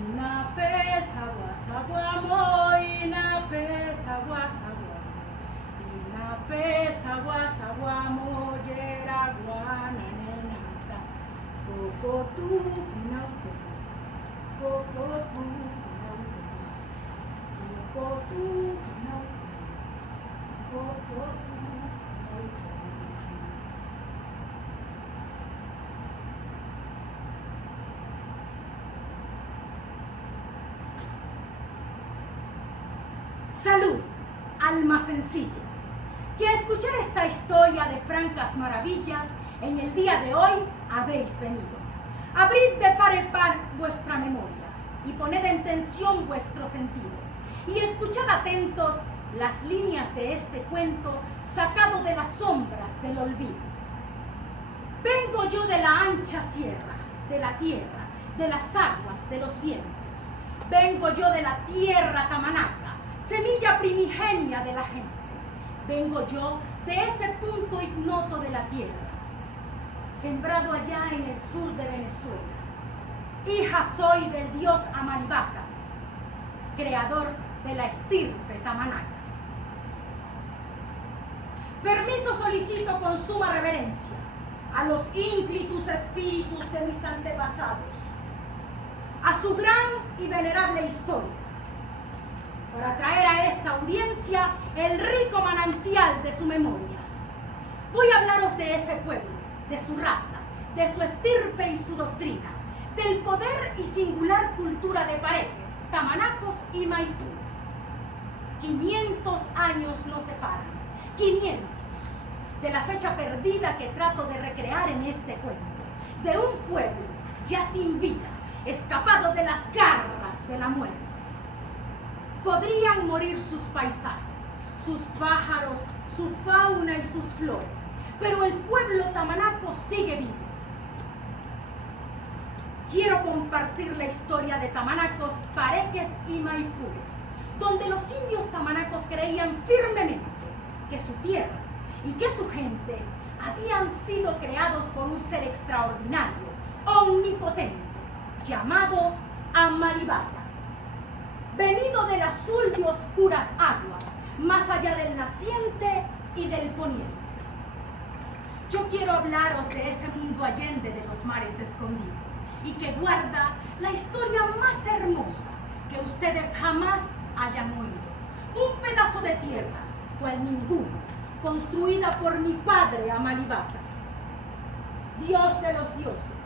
Inape sagua sagua mo, inape sagua sagua. Inape sagua sagua mo, yera guana nenata. Coco tu pinauco, coco tu pinauco, coco tu pinauco, coco tu pinauco. Salud, almas sencillas, que a escuchar esta historia de francas maravillas, en el día de hoy habéis venido. Abrid de par en par vuestra memoria y poned en tensión vuestros sentidos y escuchad atentos las líneas de este cuento sacado de las sombras del olvido. Vengo yo de la ancha sierra, de la tierra, de las aguas, de los vientos. Vengo yo de la tierra tamanaca, semilla primigenia de la gente. Vengo yo de ese punto ignoto de la tierra, sembrado allá en el sur de Venezuela. Hija soy del dios Amarivaca, creador de la estirpe tamanaca. Permiso solicito con suma reverencia a los ínclitus espíritus de mis antepasados, a su gran y venerable historia, para traer a esta audiencia el rico manantial de su memoria. Voy a hablaros de ese pueblo, de su raza, de su estirpe y su doctrina, del poder y singular cultura de paredes, tamanacos y maipúes. 500 años nos separan, 500, de la fecha perdida que trato de recrear en este cuento, de un pueblo ya sin vida, escapado de las garras de la muerte. Podrían morir sus paisajes, sus pájaros, su fauna y sus flores, pero el pueblo tamanaco sigue vivo. Quiero compartir la historia de tamanacos, pareques y maipúes, donde los indios tamanacos creían firmemente que su tierra y que su gente habían sido creados por un ser extraordinario, omnipotente, llamado Amarivaca, venido del azul de oscuras aguas, más allá del naciente y del poniente. Yo quiero hablaros de ese mundo allende de los mares escondidos y que guarda la historia más hermosa que ustedes jamás hayan oído. Un pedazo de tierra, cual ninguno, construida por mi padre Amarivaca, Dios de los dioses,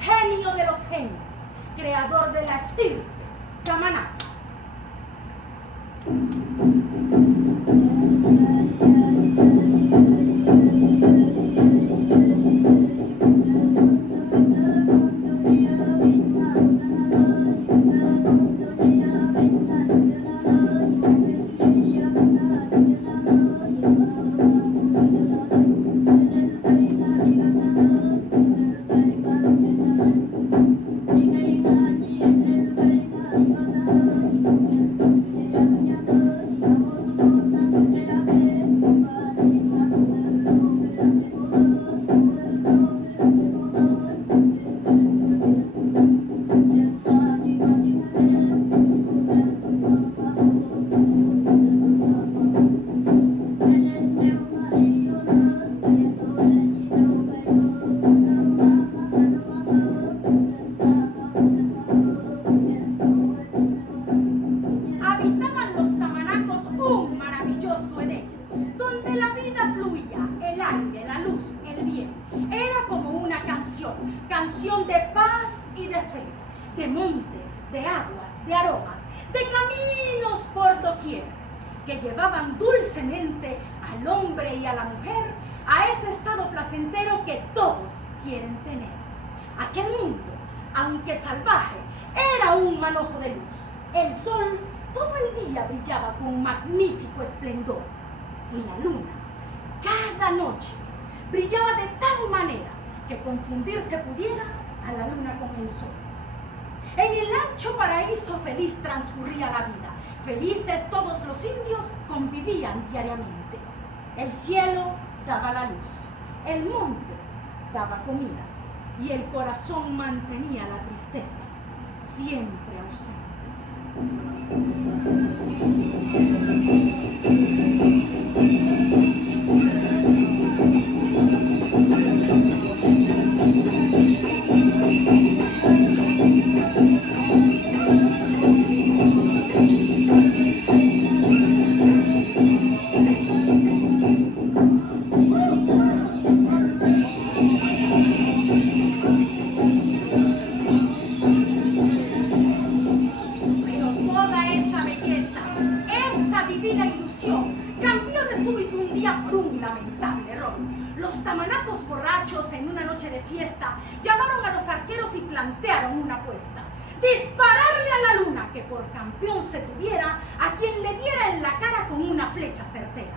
genio de los genios, creador de la estirpe tamanaca. Canción de paz y de fe, de montes, de aguas, de aromas, de caminos por doquier, que llevaban dulcemente al hombre y a la mujer a ese estado placentero que todos quieren tener. Aquel mundo, aunque salvaje, era un manojo de luz. El sol todo el día brillaba con magnífico esplendor y la luna, cada noche, brillaba de tal manera que confundirse pudiera a la luna con el sol. En el ancho paraíso feliz transcurría la vida. Felices todos los indios convivían diariamente. El cielo daba la luz, el monte daba comida, y el corazón mantenía la tristeza siempre ausente. Dispararle a la luna, que por campeón se tuviera a quien le diera en la cara con una flecha certera.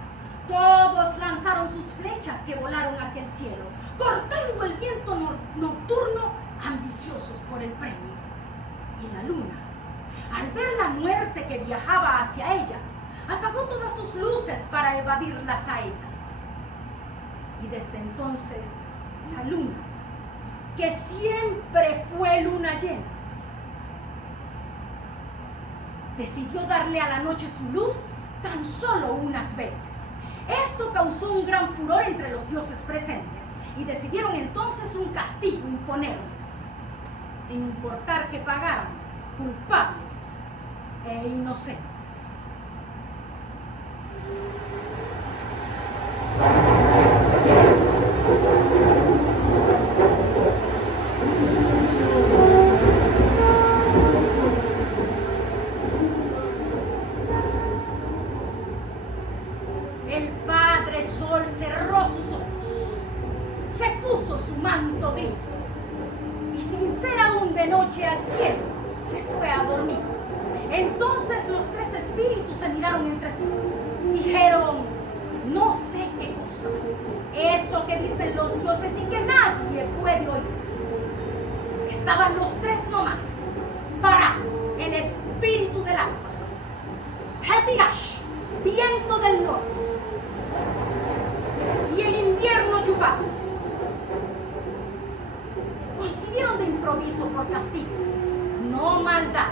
Todos lanzaron sus flechas que volaron hacia el cielo, cortando el viento nocturno, ambiciosos por el premio. Y la luna, al ver la muerte que viajaba hacia ella, apagó todas sus luces para evadir las saetas. Y desde entonces, la luna, que siempre fue luna llena, decidió darle a la noche su luz tan solo unas veces. Esto causó un gran furor entre los dioses presentes y decidieron entonces un castigo imponerles, sin importar que pagaran culpables e inocentes. El Padre Sol cerró sus ojos, se puso su manto gris y sin ser aún de noche al cielo, se fue a dormir. Entonces los tres espíritus se miraron entre sí. Dijeron, no sé qué cosa, eso que dicen los dioses y que nadie puede oír. Estaban los tres nomás, para el espíritu del alma, Hepirash, viento del norte, y el invierno Yubá. Coincidieron de improviso por castigo, no maldad,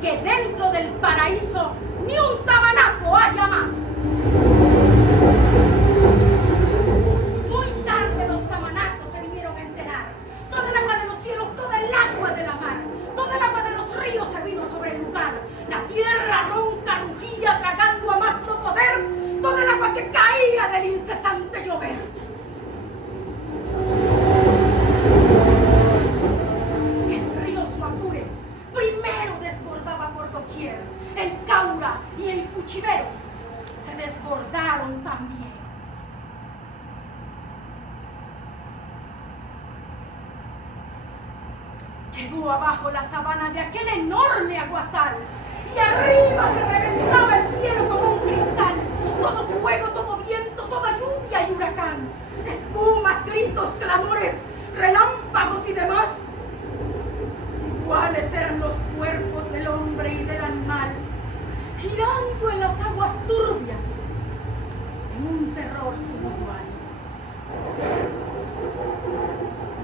que dentro del paraíso ni un tabanaco haya más. Muy tarde los tamanacos se vinieron a enterar. Toda el agua de los cielos, toda el agua de la mar, toda el agua de los ríos se vino sobre el lugar. La tierra ronca rugía tragando a más no poder toda el agua que caía del incesante llover. El río Suapure primero desbordaba por doquier. El Caura y el Cuchivero se desbordaron también. Quedó abajo la sabana de aquel enorme aguacal y arriba se reventaba el cielo como un cristal. Todo fuego, todo viento, toda lluvia y huracán. Espumas, gritos, clamores, relámpagos y demás. Iguales eran los cuerpos del hombre y del animal, girando en las aguas turbias, en un terror sin igual.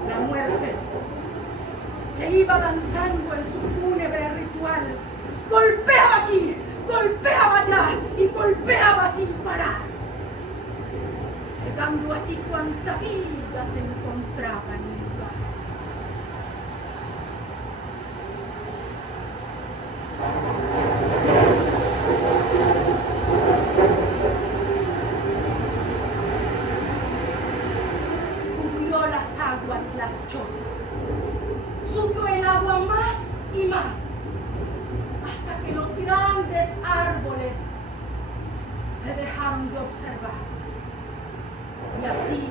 La muerte, que iba danzando en su fúnebre ritual, golpeaba aquí, golpeaba allá y golpeaba sin parar, cegando así cuanta vida se encontraba en el lugar. Cubrió las aguas las chozas, subió el agua más y más, hasta que los grandes árboles se dejaron de observar. Y así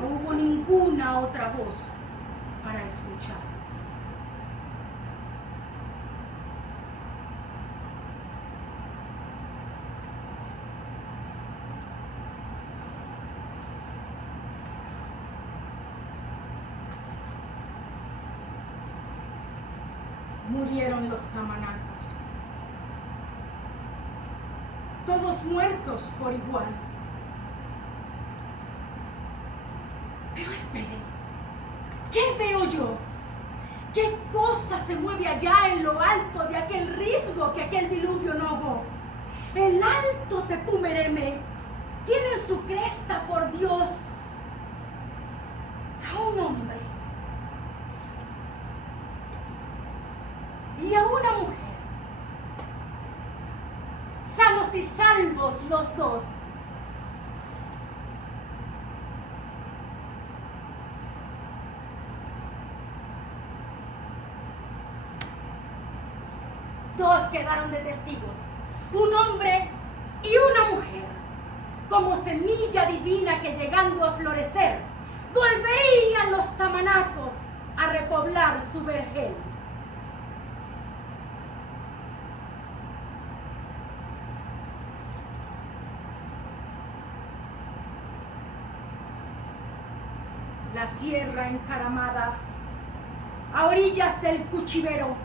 no hubo ninguna otra voz para escuchar. Murieron los tamanacos, todos muertos por igual. Pero esperen, ¿Qué veo yo? ¿Qué cosa se mueve allá en lo alto de aquel risco que aquel diluvio no ahogó? El alto Tepumereme tiene en su cresta, por Dios, a un hombre y a una mujer, sanos y salvos los dos. Dos quedaron de testigos, un hombre y una mujer, como semilla divina que llegando a florecer, volverían los tamanacos a repoblar su vergel. La sierra encaramada, a orillas del Cuchivero,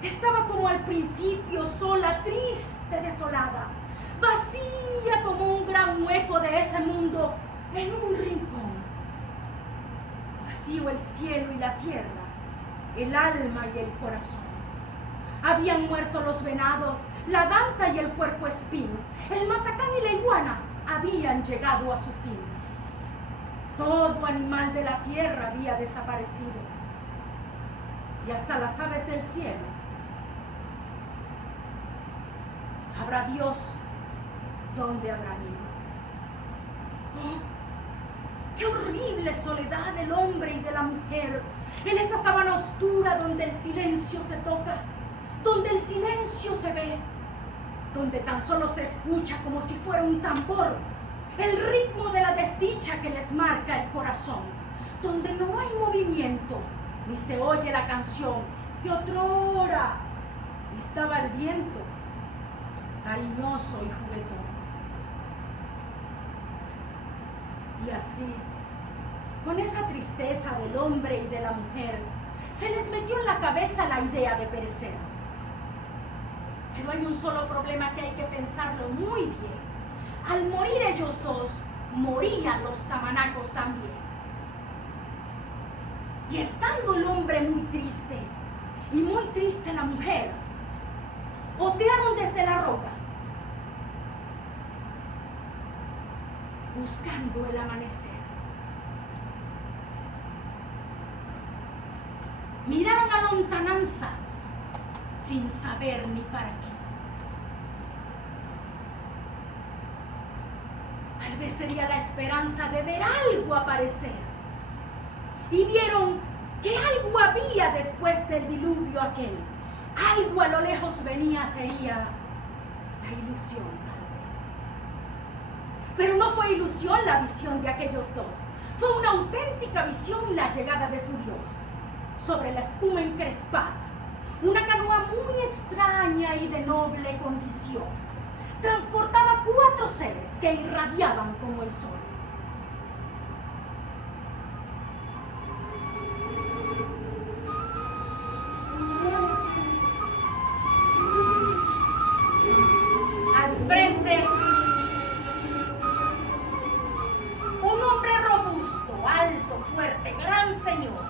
estaba como al principio sola, triste, desolada, vacía como un gran hueco de ese mundo en un rincón. Vacío el cielo y la tierra, el alma y el corazón. Habían muerto los venados, la danta y el puercoespín, el matacán y la iguana habían llegado a su fin. Todo animal de la tierra había desaparecido, y hasta las aves del cielo. Sabrá Dios dónde habrán ido. Oh, qué horrible soledad del hombre y de la mujer en esa sabana oscura donde el silencio se toca, donde el silencio se ve, donde tan solo se escucha como si fuera un tambor el ritmo de la desdicha que les marca el corazón, donde no hay movimiento ni se oye la canción que otrora estaba el viento, cariñoso y juguetón. Y así, con esa tristeza del hombre y de la mujer, se les metió en la cabeza la idea de perecer. Pero hay un solo problema que hay que pensarlo muy bien. Al morir ellos dos, morían los tamanacos también. Y estando el hombre muy triste, y muy triste la mujer, otearon desde la roca, buscando el amanecer. Miraron a lontananza, sin saber ni para qué. Tal vez sería la esperanza de ver algo aparecer. Y vieron que algo había después del diluvio aquel. Algo a lo lejos venía, sería la ilusión, tal vez. Pero no fue ilusión la visión de aquellos dos. Fue una auténtica visión la llegada de su Dios. Sobre la espuma encrespada, una canoa muy extraña y de noble condición. Transportaba 4 seres que irradiaban como el sol. Al frente, un hombre robusto, alto, fuerte, gran señor.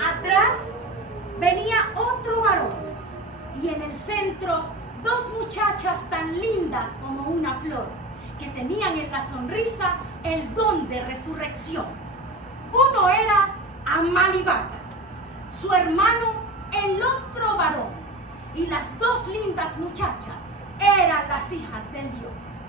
Atrás venía otro varón y en el centro 2 muchachas tan lindas como una flor que tenían en la sonrisa el don de resurrección. Uno era Amalivaca, su hermano el otro varón, y las 2 lindas muchachas eran las hijas del Dios.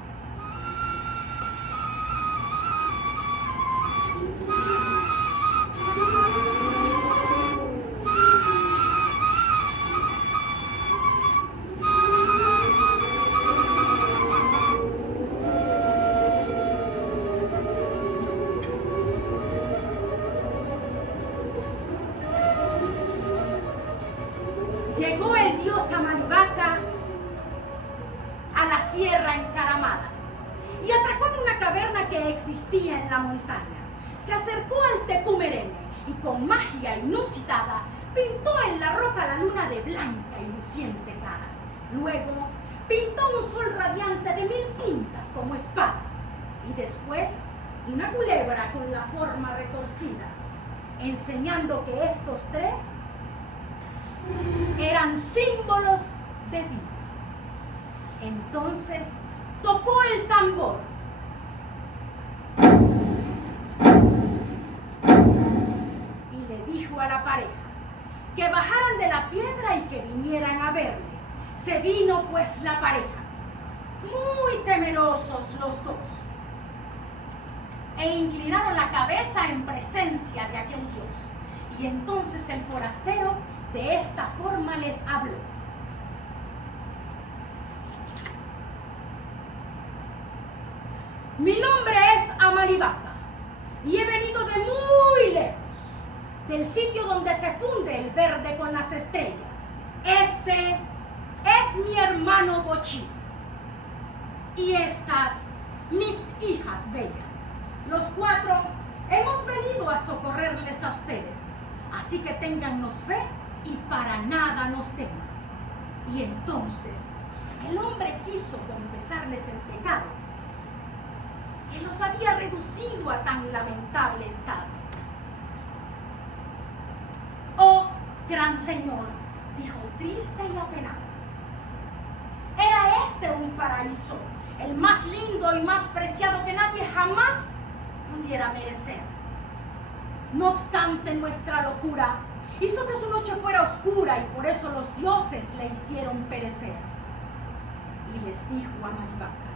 día en la montaña, se acercó al Tepumerene y con magia inusitada pintó en la roca la luna de blanca y luciente cara. Luego pintó un sol radiante de 1000 puntas como espadas y después una culebra con la forma retorcida, enseñando que estos tres eran símbolos de vida. Entonces tocó el tambor y le dijo a la pareja que bajaran de la piedra y que vinieran a verle. Se vino pues la pareja, muy temerosos los dos, e inclinaron la cabeza en presencia de aquel Dios. Y entonces el forastero de esta forma les habló: mi nombre es Amalivaca y he venido de muy lejos, del sitio donde se funde el verde con las estrellas. Este es mi hermano Bochí y estas mis hijas bellas. Los 4 hemos venido a socorrerles a ustedes, así que téngannos fe y para nada nos teman. Y entonces el hombre quiso confesarles el pecado que los había reducido a tan lamentable estado. Oh, gran señor, dijo triste y apenado, era este un paraíso, el más lindo y más preciado que nadie jamás pudiera merecer. No obstante, nuestra locura hizo que su noche fuera oscura y por eso los dioses le hicieron perecer. Y les dijo a Amalivaca: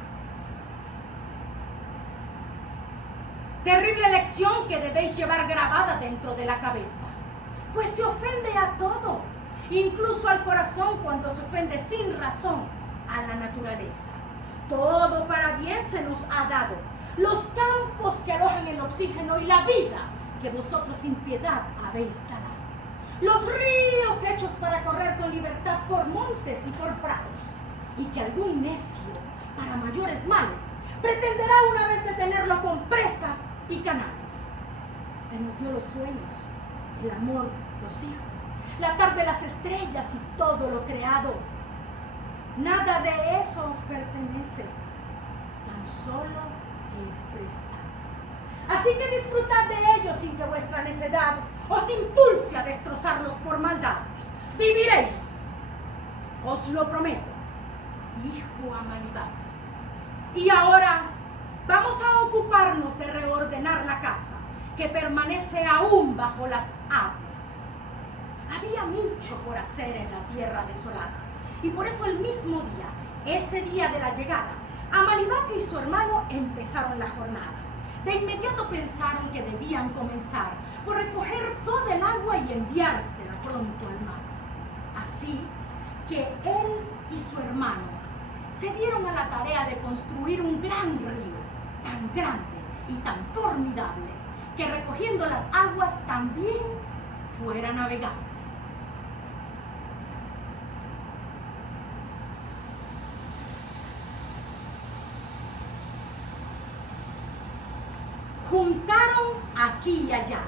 terrible lección que debéis llevar grabada dentro de la cabeza, pues se ofende a todo, incluso al corazón cuando se ofende sin razón a la naturaleza. Todo para bien se nos ha dado, los campos que alojan el oxígeno y la vida que vosotros sin piedad habéis talado, los ríos hechos para correr con libertad por montes y por prados, y que algún necio, para mayores males, pretenderá una vez detenerlo con presas y canales. Se nos dio los sueños, el amor, los hijos, la tarde, las estrellas y todo lo creado. Nada de eso os pertenece, tan solo es prestado. Así que disfrutad de ellos sin que vuestra necedad os impulse a destrozarlos por maldad. Viviréis, os lo prometo, dijo Amalivaca. Y ahora vamos a ocuparnos de reordenar la casa, que permanece aún bajo las aguas. Había mucho por hacer en la tierra desolada, y por eso el mismo día, ese día de la llegada, Amalivaca y su hermano empezaron la jornada. De inmediato pensaron que debían comenzar por recoger toda el agua y enviársela pronto al mar. Así que él y su hermano se dieron a la tarea de construir un gran río, tan grande y tan formidable, que recogiendo las aguas también fuera navegable. Juntaron aquí y allá.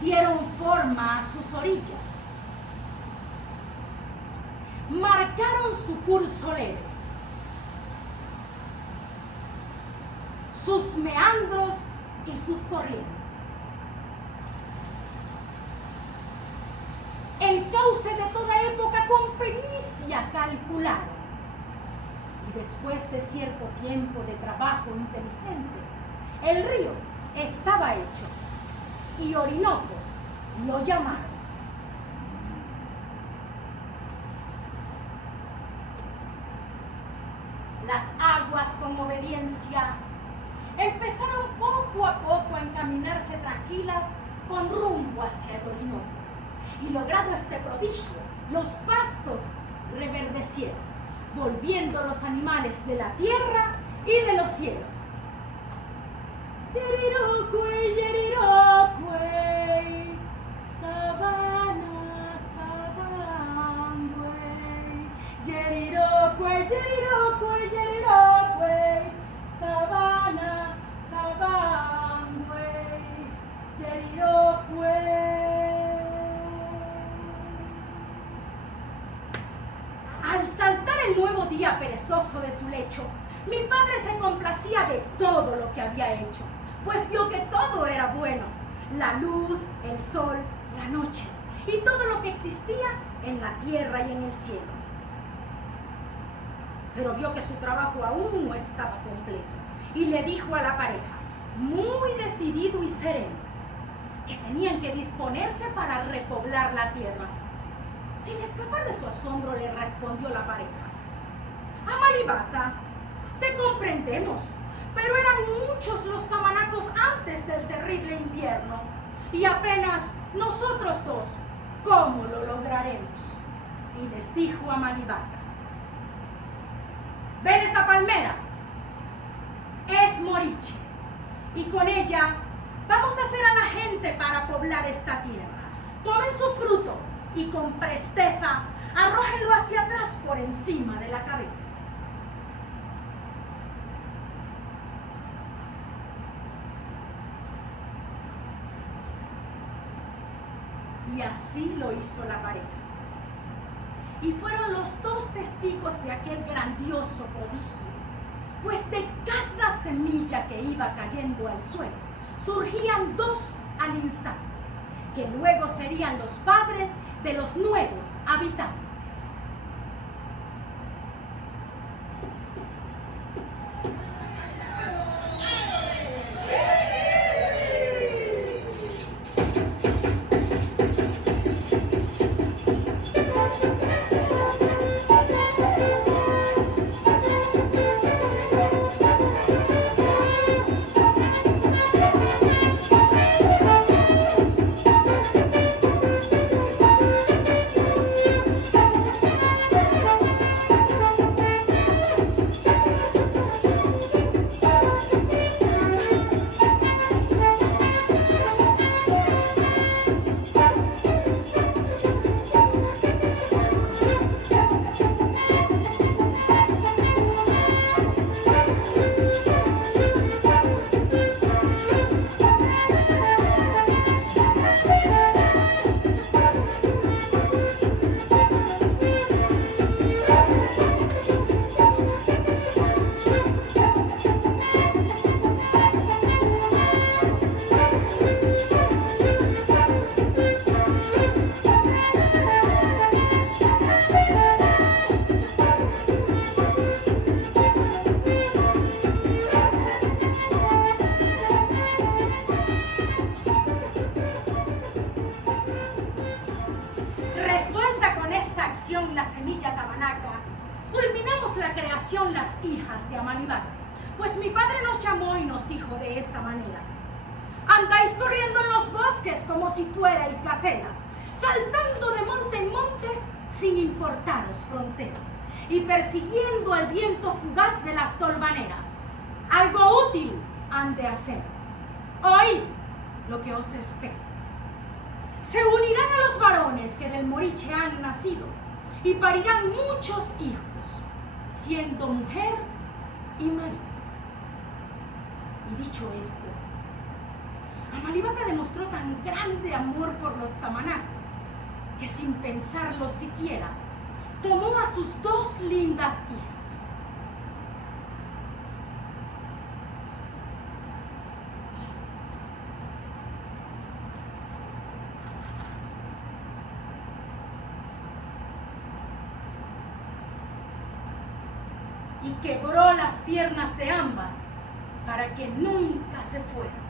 Dieron forma a sus orillas. Marcaron su curso leve, sus meandros y sus corrientes. El cauce de toda época con pericia calcularon. Y después de cierto tiempo de trabajo inteligente, el río estaba hecho y Orinoco lo llamaron. Las aguas, con obediencia, empezaron poco a poco a encaminarse tranquilas con rumbo hacia el Orinoco. Y logrado este prodigio, los pastos reverdecieron, volviendo los animales de la tierra y de los cielos. Yeriroquey, Yeriroquey, sabana, sabangüey, Jeriroquai, Jeriroquai, Sabana, Sabanguay, Jeriroquai. Al saltar el nuevo día perezoso de su lecho, mi padre se complacía de todo lo que había hecho, pues vio que todo era bueno: la luz, el sol, la noche y todo lo que existía en la tierra y en el cielo. Pero vio que su trabajo aún no estaba completo y le dijo a la pareja, muy decidido y sereno, que tenían que disponerse para repoblar la tierra. Sin escapar de su asombro, le respondió la pareja: Amalivaca, te comprendemos, pero eran muchos los tamanacos antes del terrible invierno y apenas nosotros dos. ¿Cómo lo lograremos? Y les dijo a Amalivaca: ven esa palmera, es moriche, y con ella vamos a hacer a la gente para poblar esta tierra. Tomen su fruto y con presteza arrójenlo hacia atrás por encima de la cabeza. Y así lo hizo la pareja. Y fueron los dos testigos de aquel grandioso prodigio, pues de cada semilla que iba cayendo al suelo, surgían dos al instante, que luego serían los padres de los nuevos habitantes. La semilla tamanaca, culminamos la creación las hijas de Amalivaca, pues mi padre nos llamó y nos dijo de esta manera: andáis corriendo en los bosques como si fuerais gacelas, saltando de monte en monte sin importaros fronteras y persiguiendo al viento fugaz de las tolvaneras. Algo útil han de hacer. Oíd lo que os espera. Se unirán a los varones que del moriche han nacido y parirán muchos hijos, siendo mujer y marido. Y dicho esto, Amalivaca demostró tan grande amor por los tamanacos que sin pensarlo siquiera tomó a sus dos lindas hijas. Y quebró las piernas de ambas para que nunca se fueran.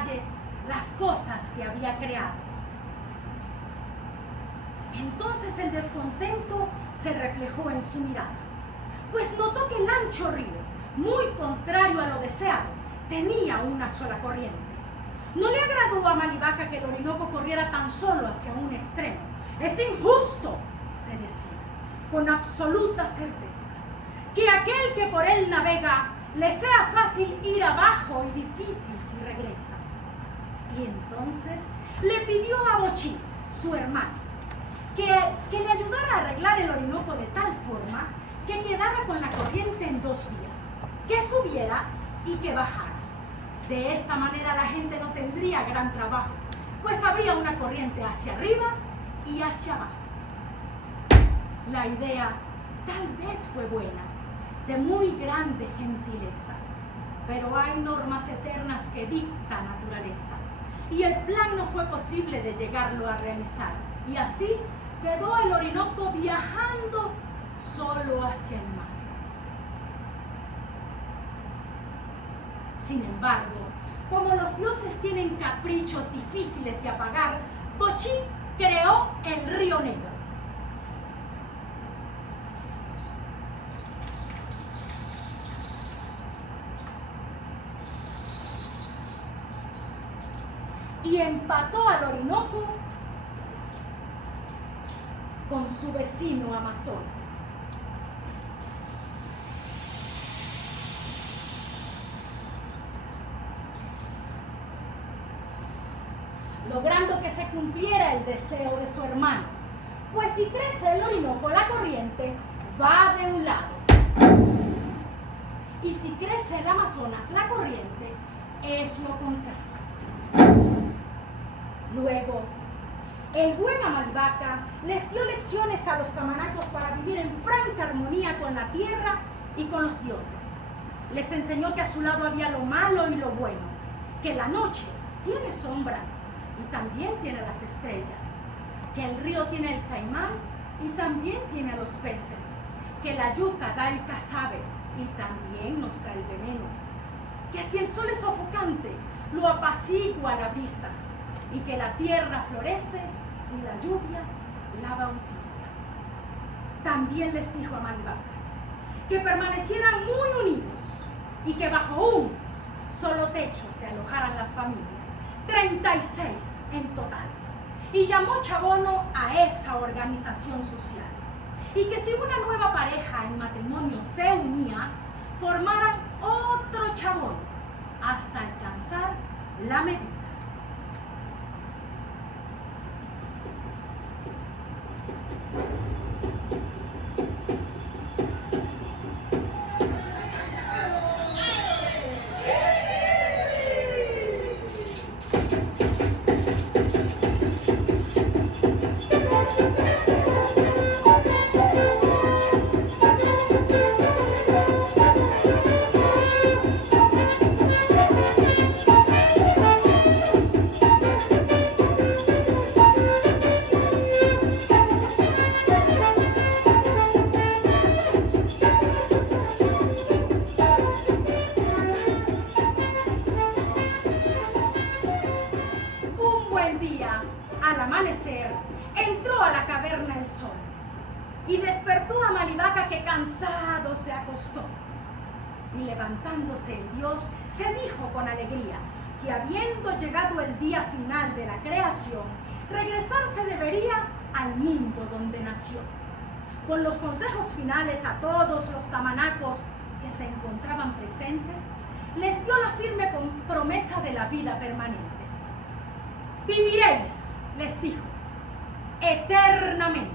detalle las cosas que había creado. Entonces el descontento se reflejó en su mirada, pues notó que el ancho río, muy contrario a lo deseado, tenía una sola corriente. No le agradó a Malibaca que el Orinoco corriera tan solo hacia un extremo. Es injusto, se decía, con absoluta certeza, que aquel que por él navega le sea fácil ir abajo y difícil si regresa. Y entonces le pidió a Bochí, su hermano, que le ayudara a arreglar el Orinoco de tal forma que quedara con la corriente en dos vías, que subiera y que bajara. De esta manera la gente no tendría gran trabajo, pues habría una corriente hacia arriba y hacia abajo. La idea tal vez fue buena, de muy grande gentileza, pero hay normas eternas que dicta naturaleza, y el plan no fue posible de llegarlo a realizar, y así quedó el Orinoco viajando solo hacia el mar. Sin embargo, como los dioses tienen caprichos difíciles de apagar, Bochí creó el Río Negro. Y empató al Orinoco con su vecino Amazonas. Logrando que se cumpliera el deseo de su hermano, pues si crece el Orinoco, la corriente va de un lado, y si crece el Amazonas, la corriente es lo contrario. Luego, el buen Amalibaca les dio lecciones a los tamanacos para vivir en franca armonía con la tierra y con los dioses. Les enseñó que a su lado había lo malo y lo bueno, que la noche tiene sombras y también tiene las estrellas, que el río tiene el caimán y también tiene a los peces, que la yuca da el casabe y también nos da el veneno, que si el sol es sofocante, lo apacigua la brisa, y que la tierra florece si la lluvia la bautiza. También les dijo a Malibaca que permanecieran muy unidos y que bajo un solo techo se alojaran las familias, 36 en total, y llamó chabono a esa organización social, y que si una nueva pareja en matrimonio se unía, formaran otro chabono hasta alcanzar la medida. Al amanecer, entró a la caverna el sol y despertó a Malibaca, que cansado se acostó. Y levantándose el dios, se dijo con alegría que habiendo llegado el día final de la creación, regresarse debería al mundo donde nació. Con los consejos finales a todos los tamanacos que se encontraban presentes, les dio la firme promesa de la vida permanente. Viviréis, les dijo, eternamente,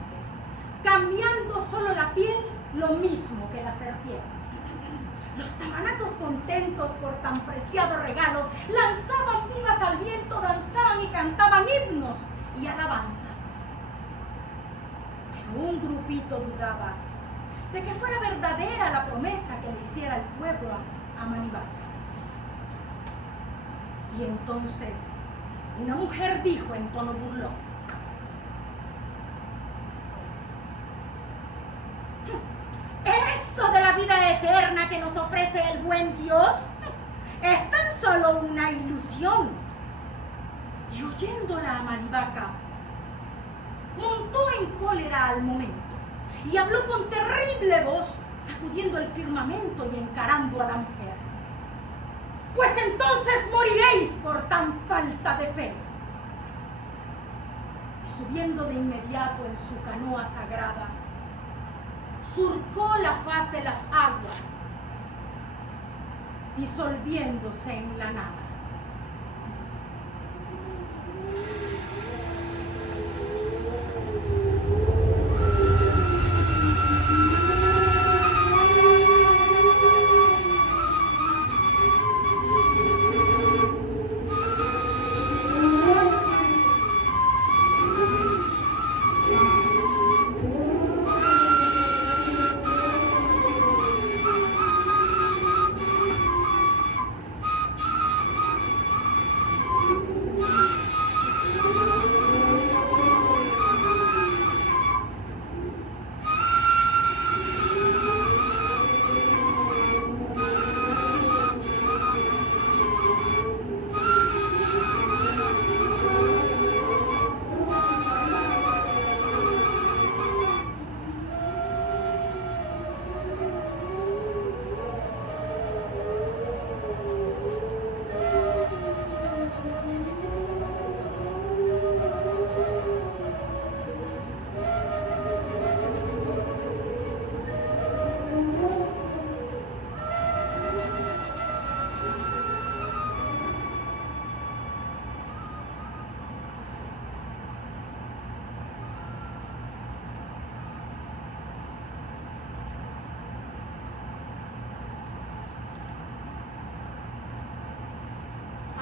cambiando solo la piel, lo mismo que la serpiente. Los tamanacos, contentos por tan preciado regalo, lanzaban vivas al viento, danzaban y cantaban himnos y alabanzas. Pero un grupito dudaba de que fuera verdadera la promesa que le hiciera el pueblo a Malibaca. Y entonces una mujer dijo en tono burlón: eso de la vida eterna que nos ofrece el buen Dios es tan solo una ilusión. Y oyéndola Amalivaca, montó en cólera al momento y habló con terrible voz, sacudiendo el firmamento y encarando a la mujer. Pues entonces moriréis por tan falta de fe. Y subiendo de inmediato en su canoa sagrada, surcó la faz de las aguas, disolviéndose en la nada.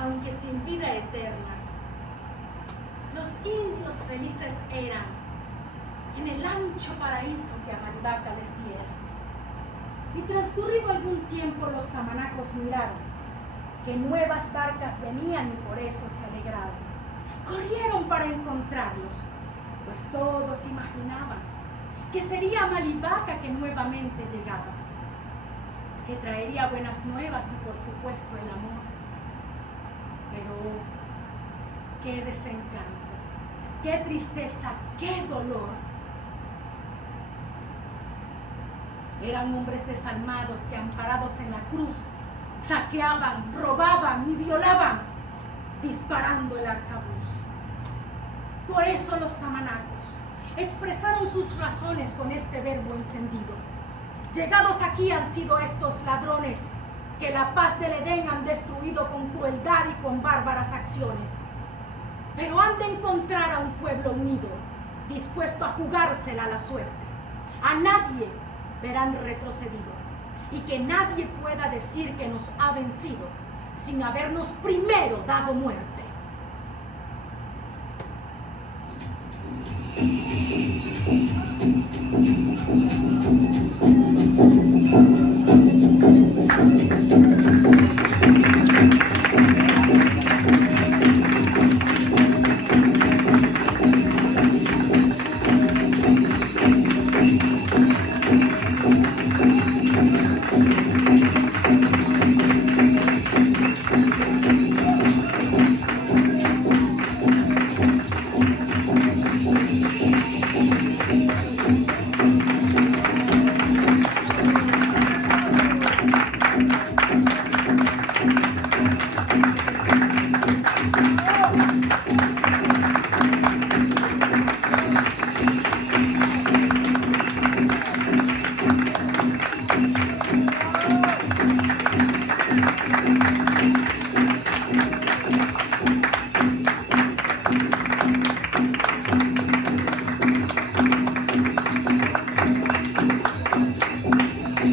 Aunque sin vida eterna, los indios felices eran en el ancho paraíso que Amalivaca les diera. Y transcurrido algún tiempo, los tamanacos miraron que nuevas barcas venían y por eso se alegraron. Corrieron para encontrarlos, pues todos imaginaban que sería Amalivaca que nuevamente llegaba, que traería buenas nuevas y por supuesto el amor. Pero qué desencanto, qué tristeza, qué dolor. Eran hombres desalmados que, amparados en la cruz, saqueaban, robaban y violaban, disparando el arcabuz. Por eso los tamanacos expresaron sus razones con este verbo encendido. Llegados aquí han sido estos ladrones que la paz del Edén han destruido con crueldad y con bárbaras acciones. Pero han de encontrar a un pueblo unido, dispuesto a jugársela a la suerte. A nadie verán retrocedido, y que nadie pueda decir que nos ha vencido sin habernos primero dado muerte.